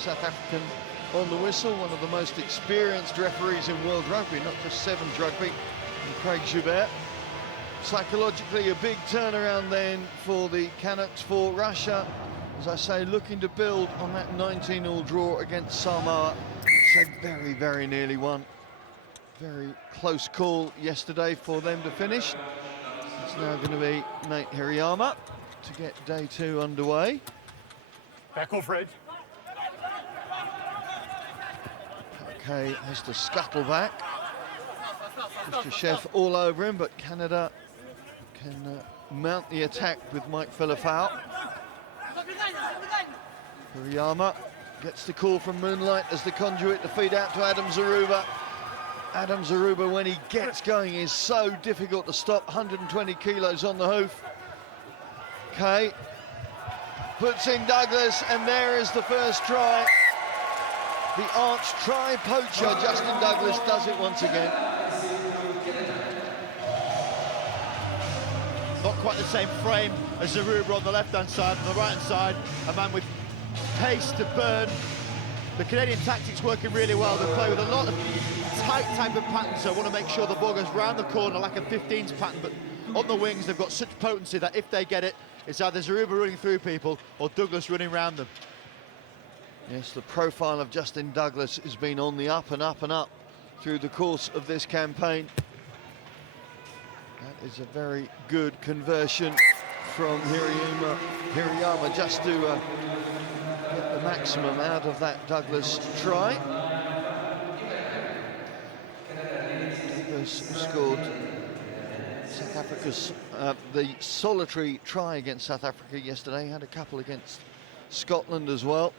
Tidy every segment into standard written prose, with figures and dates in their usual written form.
South African on the whistle, one of the most experienced referees in world rugby, not just Sevens rugby, and Craig Joubert. Psychologically, a big turnaround then for the Canucks, for Russia. As I say, looking to build on that 19-all draw against Samoa. So very, very nearly won. Very close call yesterday for them to finish. It's now going to be Nate Hirayama to get day two underway. Back off, Red. Okay, has to scuttle back. Mr. Chef all over him, but Canada can mount the attack with Mike Filifau. Hirayama gets the call from Moonlight as the conduit to feed out to Adam Zaruba. Adam Zaruba, when he gets going, is so difficult to stop. 120 kilos on the hoof. Okay, puts in Douglas, and there is the first try. The arch try poacher, Justin Douglas, does it once again. Not quite the same frame as Zaruba on the left-hand side. On the right-hand side, a man with pace to burn. The Canadian tactics working really well. They play with a lot of tight type of patterns, so I want to make sure the ball goes round the corner like a 15s pattern, but on the wings they've got such potency that if they get it, it's either Zaruba running through people or Douglas running round them. Yes, the profile of Justin Douglas has been on the up and up and up through the course of this campaign. That is a very good conversion from Hirayama just to get the maximum out of that Douglas try. Douglas scored South Africa's the solitary try against South Africa yesterday. Had a couple against Scotland as well.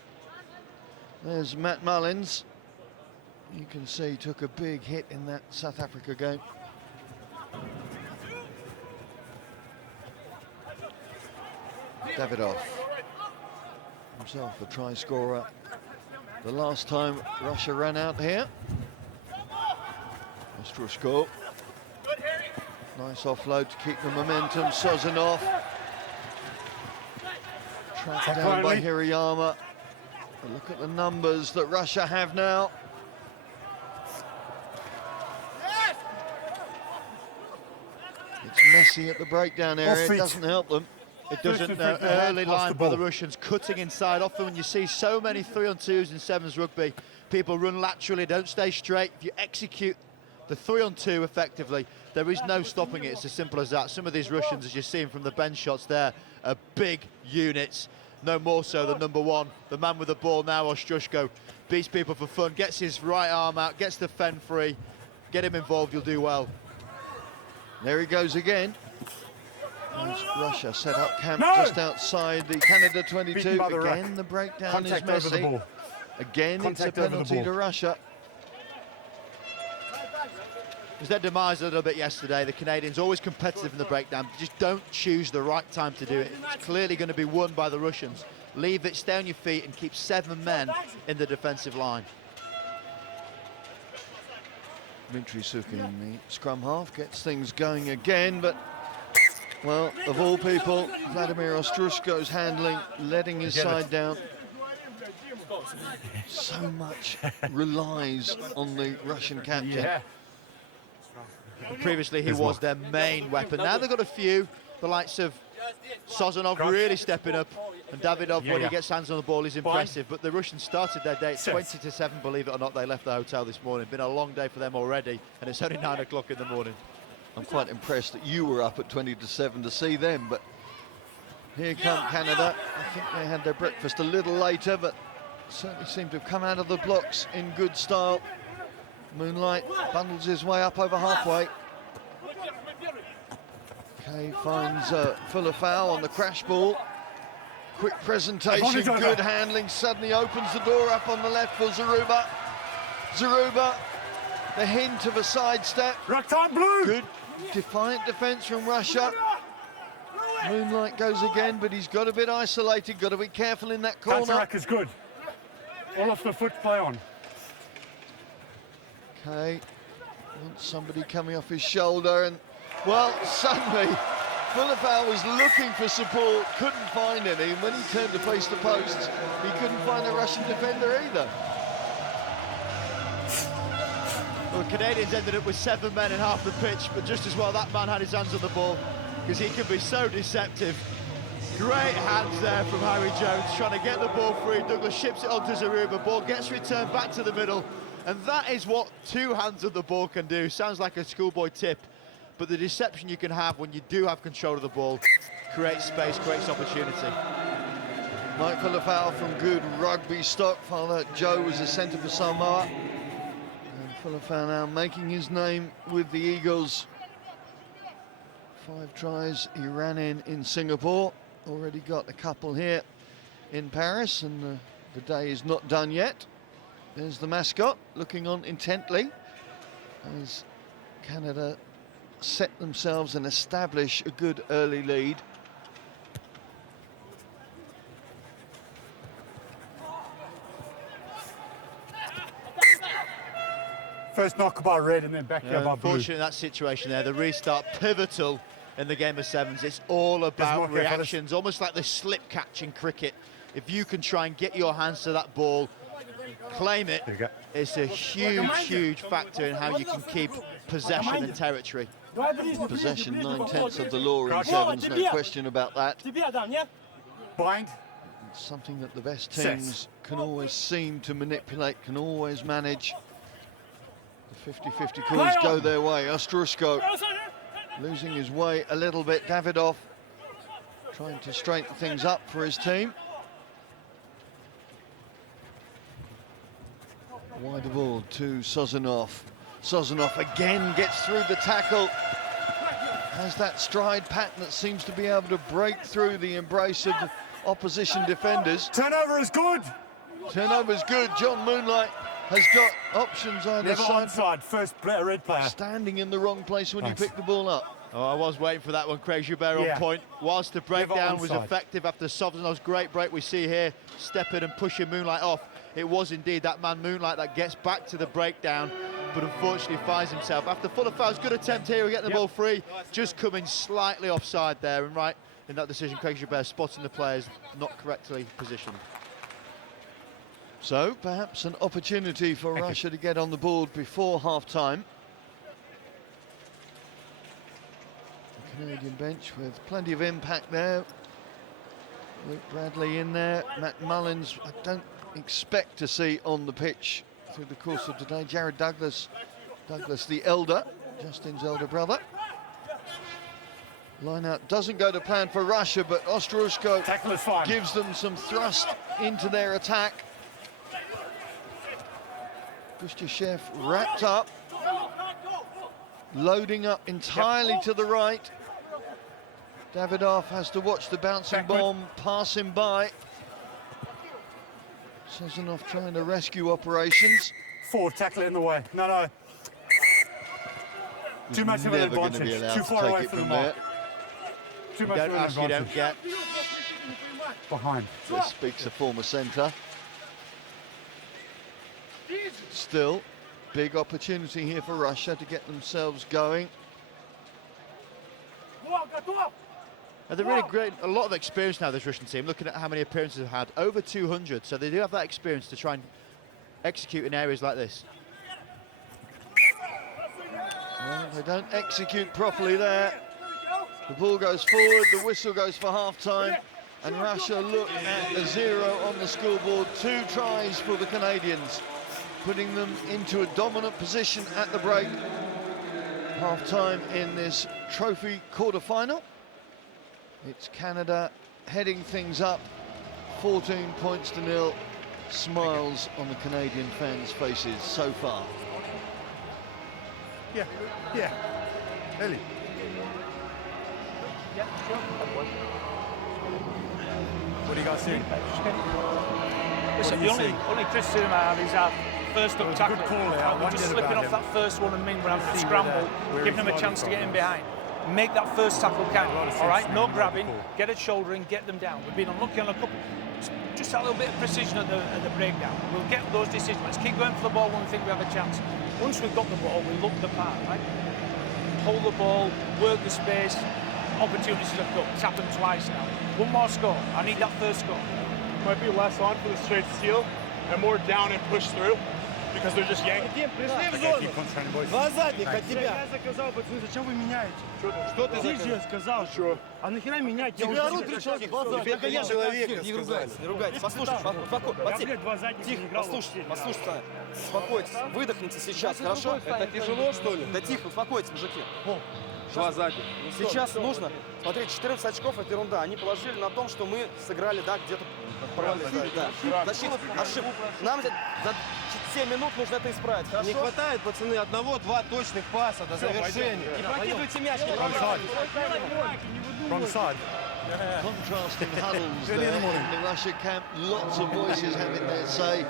There's Matt Mullins. You can see he took a big hit in that South Africa game. Davidoff, himself a try scorer the last time Russia ran out here. Ostrushko. Nice offload to keep the momentum. Sozanov. Trapped down by Hirayama. But look at the numbers that Russia have now. It's messy at the breakdown area, it doesn't help them. It doesn't, early line by the Russians, cutting inside. Often when you see so many 3-on-2s in Sevens rugby, people run laterally, don't stay straight. If you execute the 3-on-2 effectively, there is no stopping it. It's as simple as that. Some of these Russians, as you're seeing from the bench shots there, are big units. No more so than number one, the man with the ball now, Ostrushko, beats people for fun, gets his right arm out, gets the fend free. Get him involved, you'll do well. There he goes again. As Russia set up camp just outside the Canada 22. Again, the breakdown is messy. Again, it's a penalty to Russia. It was their demise a little bit yesterday. The Canadians always competitive in the breakdown, just don't choose the right time to do it. It's clearly going to be won by the Russians. Leave it, stay on your feet and keep 7 men in the defensive line. Dmitry Sukin, the scrum half, gets things going again, but, well, of all people, Vladimir Ostrushko's handling, letting his side down. So much relies on the Russian captain. Yeah. Previously he was their main weapon. Now they've got a few, the likes of Sozanov really stepping up, and Davidov, when he gets hands on the ball, is impressive. But the Russians started their day at 20-7, believe it or not. They left the hotel this morning. Been a long day for them already, and it's only 9 o'clock in the morning. I'm quite impressed that you were up at 20-7 to see them, but here come Canada. I think they had their breakfast a little later, but certainly seem to have come out of the blocks in good style. Moonlight bundles his way up over halfway. Okay, finds Filifau on the crash ball. Quick presentation, good handling, suddenly opens the door up on the left for Zaruba. Zaruba, the hint of a sidestep. Good defiant defence from Russia. Moonlight goes again, but he's got a bit isolated, got to be careful in that corner. Counteract is good. All off the foot, play on. Okay, wants somebody coming off his shoulder, and well, suddenly Fullerfowl was looking for support, couldn't find any, and when he turned to face the posts, he couldn't find a Russian defender either. Well, the Canadians ended up with 7 men in half the pitch, but just as well that man had his hands on the ball, because he can be so deceptive. Great hands there from Harry Jones, trying to get the ball free. Douglas ships it onto Zaruba, ball gets returned back to the middle, and that is what 2 hands on the ball can do. Sounds like a schoolboy tip, but the deception you can have when you do have control of the ball creates space, creates opportunity. Mike Fullerfowl from good rugby stock. Father Joe was a centre for Samoa. Fullerfowl now making his name with the Eagles. 5 tries he ran in Singapore. Already got a couple here in Paris, and the day is not done yet. There's the mascot looking on intently as Canada set themselves and establish a good early lead. First knock by red and then back here by blue. Unfortunately, in that situation there, the restart pivotal in the game of sevens. It's all about reactions, almost like the slip catch in cricket. If you can try and get your hands to that ball, claim it, it's a huge factor in how you can keep possession and territory. Possession 9/10 of the law in sevens, no question about that. Bind. It's something that the best teams can always seem to manipulate, can always manage. The 50-50 calls go their way. Ostrushko losing his way a little bit. Davidoff trying to straighten things up for his team. Wider ball to Sozanov. Sozanov again gets through the tackle. Has that stride pattern that seems to be able to break through the embrace of opposition defenders. Turnover is good. Turnover's good. John Moonlight has got options either Never side. onside, first red player. Standing in the wrong place when you pick the ball up. Oh, I was waiting for that one, Craig Joubert on point. Whilst the breakdown was effective after Sovzanov's great break we see here, stepping and pushing Moonlight off, it was indeed that man Moonlight that gets back to the breakdown, but unfortunately finds himself, after Fullerfowl's good attempt here, getting the ball free, just coming slightly offside there, and right in that decision, Craig Joubert spotting the players not correctly positioned. So perhaps an opportunity for Russia to get on the board before half-time. The Canadian bench with plenty of impact there. Luke Bradley in there. Matt Mullins, I don't expect to see on the pitch through the course of today. Jared Douglas, Douglas the elder, Justin's elder brother. Line-out doesn't go to plan for Russia, but Ostrushko gives them some thrust into their attack. Gustyshev wrapped up, loading up entirely to the right. Davidoff has to watch the bouncing bomb pass him by. Sozanov trying to rescue operations. Forward, tackle it in the way. No. Too much of an advantage. Too far away from the mark. Too much of an advantage. You don't get. Behind. This speaks a former centre. Still, big opportunity here for Russia to get themselves going. And they're really great, a lot of experience now, this Russian team, looking at how many appearances they've had, over 200, so they do have that experience to try and execute in areas like this. Well, they don't execute properly there. The ball goes forward, the whistle goes for half-time, and Russia look at a 0 on the scoreboard. 2 tries for the Canadians, putting them into a dominant position at the break. Half-time in this trophy quarter-final. It's Canada heading things up, 14 points to 0. Smiles on the Canadian fans' faces so far. Yeah. Ellie. What do you guys think? Listen, the only criticism I have is our first up tackle. Good call there. We're just slipping off that first one and we're having to scramble, giving them a chance to get in behind. Make that first tackle count, all right? No grabbing, get a shoulder and get them down. We've been unlucky on a couple, just a little bit of precision at the breakdown. We'll get those decisions. Let's keep going for the ball when we think we have a chance. Once we've got the ball, we look the part, right? Hold the ball, work the space, opportunities have come. It's happened twice now. One more score. I need that first score. Might be less on for the straight steal and more down and push through because they're just yanking. Два задних от тебя. Я заказал, пацаны, зачем вы меняете? Что ты Ты же сказал, Что? а нахера менять? Я Тебе уже орут, кричат, тебе я человека, не ругайтесь, не ругайтесь. Послушайте, Я, блядь, два задних тихо, не играл. послушайте, послушайте, успокойтесь, выдохните сейчас, хорошо? Это тяжело, что ли? Да тихо, успокойтесь, мужики. Два сзади. Сейчас нужно, смотрите, 14 очков это ерунда. Они положили на том, что мы сыграли, да, где-то провалили. Да. Защита, ошибка. Нам за 7 минут нужно это исправить, хорошо? Не хватает, пацаны, одного-два точных паса до завершения. Не прокидывайте мяч, не From side. Contrasting huddles there in the Russia camp. Lots of voices having their say.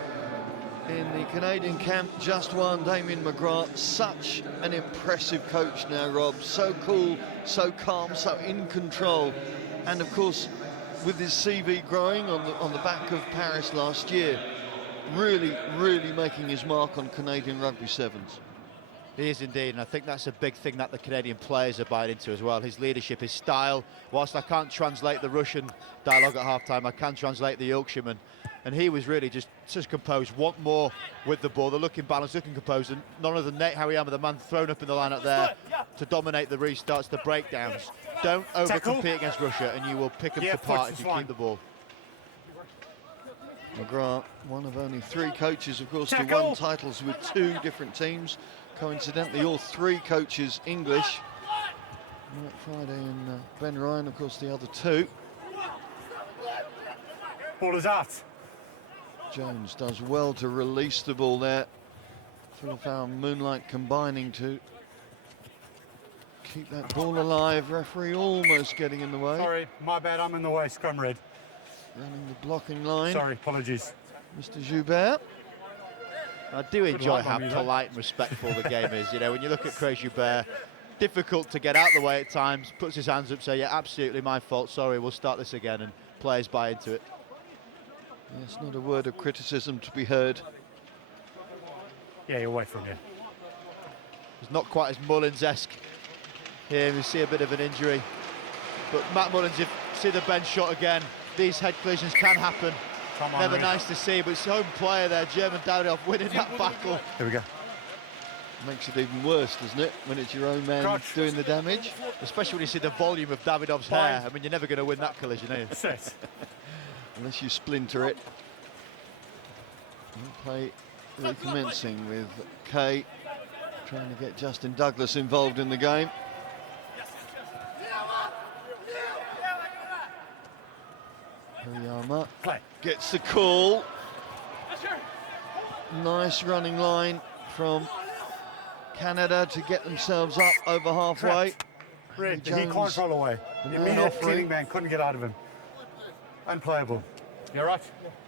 In the Canadian camp, just one, Damien McGrath. Such an impressive coach now, Rob. So cool, so calm, so in control. And of course, with his CV growing on the back of Paris last year, really making his mark on Canadian rugby sevens. He is indeed, and I think that's a big thing that the Canadian players are buying into as well. His leadership, his style. Whilst I can't translate the Russian dialogue at half-time, I can translate the Yorkshireman. And he was really just composed, want more with the ball. They're looking balanced, looking composed, and none other than Nate Hariyama, the man thrown up in the lineup there to dominate the restarts, the breakdowns. Don't over-compete against Russia, and you will pick them apart if you keep the ball. McGrath, one of only 3 coaches, of course, to win titles with 2 different teams. Coincidentally, all 3 coaches English. Mike Friday and Ben Ryan, of course, the other 2. Ball is out. Jones does well to release the ball there. Philippa and Moonlight combining to keep that ball alive. Referee almost getting in the way. Sorry, my bad, I'm in the way, scrum red. Running the blocking line. Sorry, apologies. Mr. Joubert. I do enjoy luck how on you, polite and respectful the game is. You know, when you look at Craig Joubert, difficult to get out the way at times, puts his hands up, say, yeah, absolutely my fault, sorry, we'll start this again, and players buy into it. Yes, not a word of criticism to be heard. Yeah, you're away from you. It's not quite as Mullins-esque here. We see a bit of an injury. But Matt Mullins, if you see the bench shot again, these head collisions can happen. Come on, Never Reece. nice to see, but it's home player there, German Davidoff winning that battle. Here we go. Makes it even worse, doesn't it, when it's your own man doing the damage? Especially when you see the volume of Davidoff's hair. I mean, you're never going to win that collision, are you? Set. Unless you splinter it. Play recommencing with Kay trying to get Justin Douglas involved in the game. Hariyama gets the call. Nice running line from Canada to get themselves up over halfway. Red, he Jones, can't roll away. the The man immediate offering. cleaning man couldn't get out of him. Unplayable. You're right.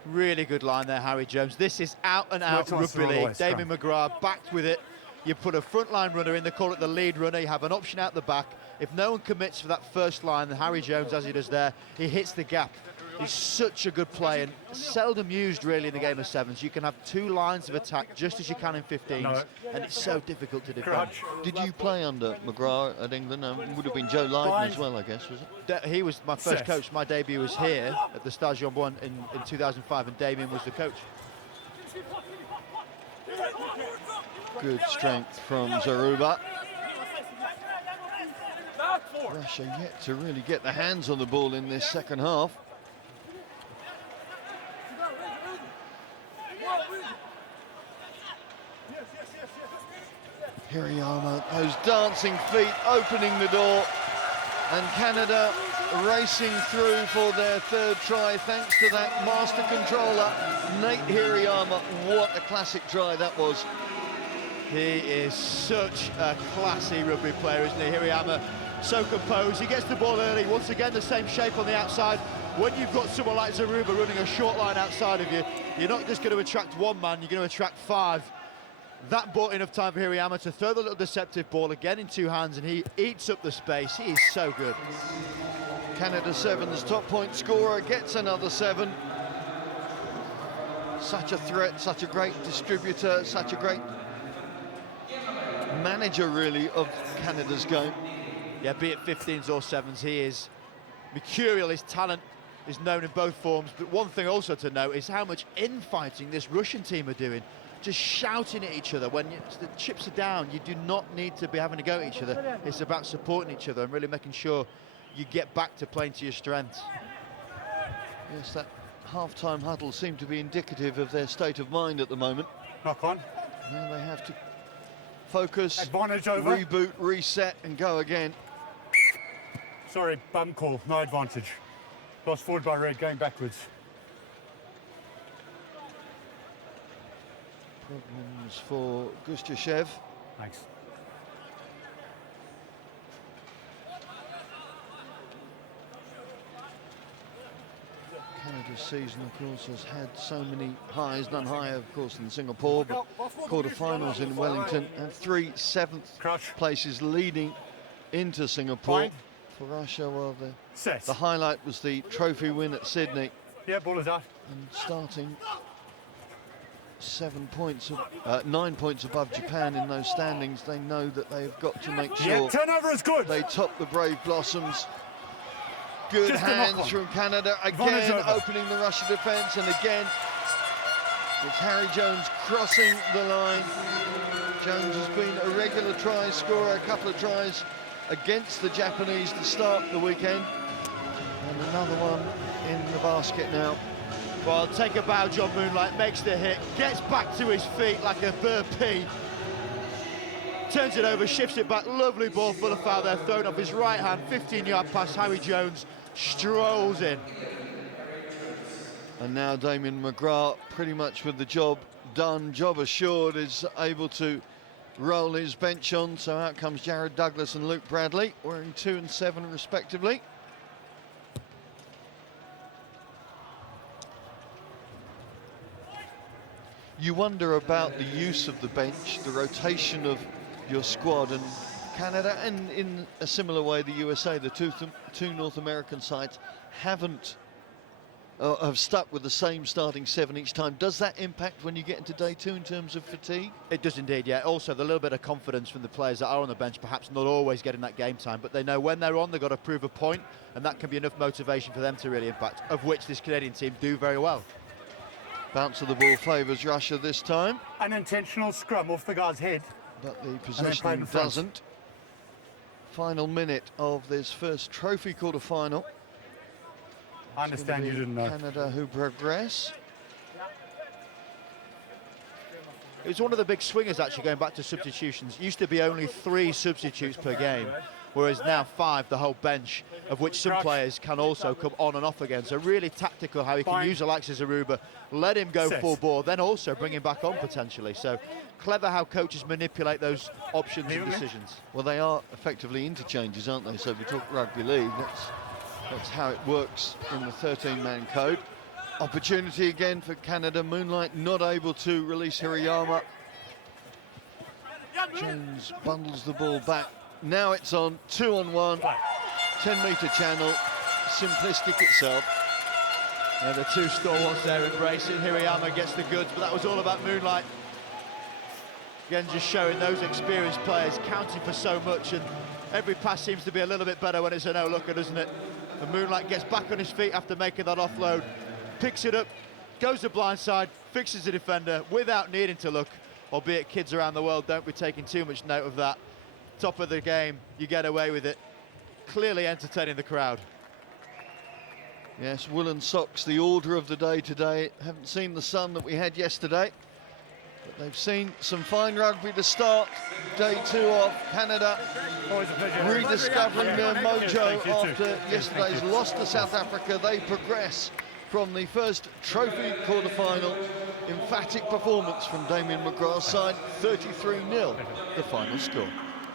Really good line there, Harry Jones. This is out and out No chance to rugby roll away, league. Damien McGrath backed with it. You put a frontline runner in, they call it the lead runner. You have an option out the back. If no one commits for that first line, then Harry Jones, as he does there, he hits the gap. He's such a good player and seldom used really in the game of sevens. You can have 2 lines of attack just as you can in 15s, and it's so difficult to defend. Did you play under McGrath at England? Would have been Joe Lydon as well, I guess, was it? He was my first coach. My debut was here at the Stade Jean-Bouin in 2005, and Damien was the coach. Good strength from Zaruba. Russia yet to really get their hands on the ball in this second half. Hirayama, those dancing feet opening the door, and Canada racing through for their 3rd try thanks to that master controller, Nate Hirayama. What a classic try that was. He is such a classy rugby player, isn't he? Hirayama, so composed. He gets the ball early. Once again, the same shape on the outside. When you've got someone like Zaruba running a short line outside of you, you're not just going to attract 1 man, you're going to attract 5. That bought enough time for Hirayama to throw the little deceptive ball again in 2 hands, and he eats up the space. He is so good. Canada Sevens top point scorer gets another 7. Such a threat, such a great distributor, such a great manager really of Canada's game. Yeah, be it 15s or 7s, he is mercurial. His talent is known in both forms, but one thing also to note is how much infighting this Russian team are doing. Just shouting at each other. When the chips are down, you do not need to be having to go at each other. It's about supporting each other and really making sure you get back to playing to your strengths. Yes, that half-time huddle seemed to be indicative of their state of mind at the moment. Knock on. Now they have to focus, Advantage over. reboot, reset and go again. Sorry, bum call, no advantage. Lost forward by red, going backwards. Problems for Gustashev. Thanks. Canada's season, of course, has had so many highs, none higher, of course, than Singapore, but quarterfinals in Wellington and 3 seventh places leading into Singapore. Fine. For Russia, well, Set. the highlight was the trophy win at Sydney, Yeah, ball is out. and starting 9 points above Japan in those standings. They know that they've got to make Yeah, sure turnover is good. they top the Brave Blossoms. Good Just a knock hands on. from Canada, Advantage again over. opening the Russian defence, and again it's Harry Jones crossing the line. Jones has been a regular try scorer, a couple of tries against the Japanese to start the weekend, and another one in the basket now. Well, take a bow job, Moonlight, makes the hit, gets back to his feet like a burpee, turns it over, shifts it back, lovely ball full of foul there, thrown off his right hand, 15-yard pass, Harry Jones strolls in. And now Damien McGrath, pretty much with the job done, job assured, is able to roll his bench on. So out comes Jared Douglas and Luke Bradley, wearing 2 and 7 respectively. You wonder about the use of the bench, the rotation of your squad, and Canada, and in a similar way the USA, the two North American sides have stuck with the same starting 7 each time. Does that impact when you get into day 2 in terms of fatigue? It does indeed, yeah. Also, the little bit of confidence from the players that are on the bench, perhaps not always getting that game time, but they know when they're on, they've got to prove a point, and that can be enough motivation for them to really impact, of which this Canadian team do very well. Bounce of the ball favours Russia this time, Unintentional scrum off the guy's head. but the played positioning in front. doesn't. Final minute of this first trophy quarter-final. I understand you didn't know. Canada who progress. It was one of the big swingers, actually, going back to substitutions. Used to be only 3 substitutes per game, whereas now 5, the whole bench, of which some players can also come on and off again. So really tactical how he can use Alexis Aruba, let him go full bore, then also bring him back on potentially. So clever how coaches manipulate those options and decisions. Well, they are effectively interchanges, aren't they? So if we talk rugby league, that's how it works in the 13-man code. Opportunity again for Canada. Moonlight not able to release Hirayama. Jones bundles the ball back. Now it's on 2-on-1, 10-metre channel, simplistic itself. And the 2 stalwarts there embracing. Hirayama gets the goods, but that was all about Moonlight. Again, just showing those experienced players counting for so much, and every pass seems to be a little bit better when it's a no-looker, doesn't it? And Moonlight gets back on his feet after making that offload, picks it up, goes to blindside, fixes the defender without needing to look, albeit kids around the world don't be taking too much note of that. Top of the game, you get away with it. Clearly entertaining the crowd. Yes, woolen socks, the order of the day today. Haven't seen the sun that we had yesterday, but they've seen some fine rugby to start day 2 off. Canada Always a pleasure. rediscovering their mojo Thank you. after yesterday's loss to South Africa. They progress from the first trophy quarter-final. Emphatic performance from Damien McGrath's side, 33-0, the final score.